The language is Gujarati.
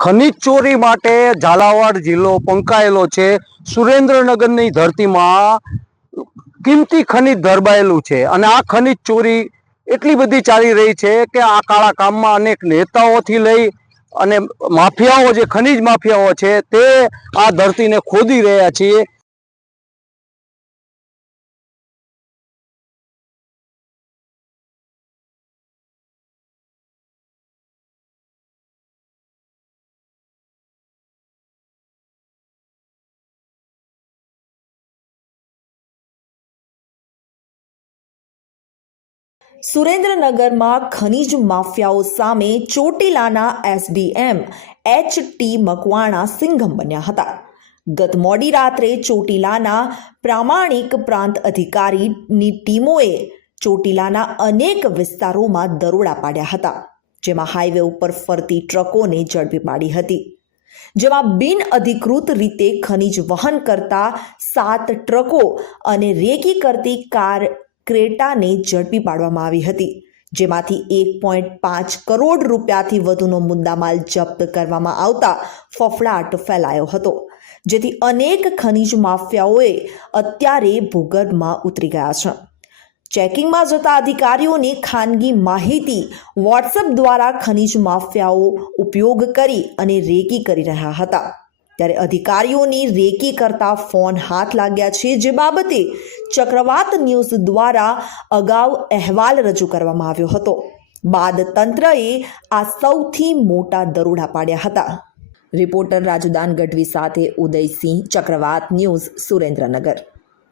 ખનીજ ચોરી માટે ઝાલાવાડ જિલ્લો પંકાયેલો છે। સુરેન્દ્રનગરની ધરતીમાં કિંમતી ખનીજ ધરબાયેલું છે અને આ ખનીજ ચોરી એટલી બધી ચાલી રહી છે કે આ કાળા કામમાં અનેક નેતાઓથી લઈ અને માફિયાઓ, જે ખનીજ માફિયાઓ છે, તે આ ધરતીને ખોદી રહ્યા છે। સુરેન્દ્રનગરમાં ખનીજ માફિયાઓ સામે ચોટીલાના એસડીએમ એચ.ટી. મકવાણા સિંઘમ બન્યા હતા। ગત મોડી રાત્રે ચોટીલાના પ્રામાણિક પ્રાંત અધિકારીની ટીમોએ ચોટીલાના અનેક વિસ્તારોમાં દરોડા પાડ્યા હતા, જેમાં હાઈવે ઉપર ફરતી ટ્રકોને ઝડપી પાડી હતી, જેમાં બિનઅધિકૃત રીતે ખનીજ વહન કરતા 7 ટ્રકો અને રેકી કરતી કાર ક્રેટાને ઝડપી પાડવામાં આવી હતી, જેમાંથી 1.5 કરોડ રૂપિયાથી વધુનો મુદ્દામાલ જપ્ત કરવામાં આવતા ફફડાટ ફેલાયો હતો, જેથી અનેક ખનીજ માફિયાઓએ અત્યારે ભૂગર્ભમાં ઉતરી ગયા છે। ચેકિંગમાં જતા અધિકારીઓની ખાનગી માહિતી વોટ્સએપ દ્વારા ખનીજ માફિયાઓ ઉપયોગ કરી અને રેકી કરી રહ્યા હતા, ત્યારે અધિકારીઓની રેકી કરતા ફોન હાથ લાગ્યા છે, જે બાબતે ચક્રવાત ન્યૂઝ દ્વારા અગાઉ અહેવાલ રજૂ કરવામાં આવ્યો હતો। બાદ તંત્રએ આ સૌથી મોટા દરોડા પાડ્યા હતા। રિપોર્ટર રાજુદાન ગઢવી સાથે ઉદયસિંહ, ચક્રવાત ન્યૂઝ, સુરેન્દ્રનગર।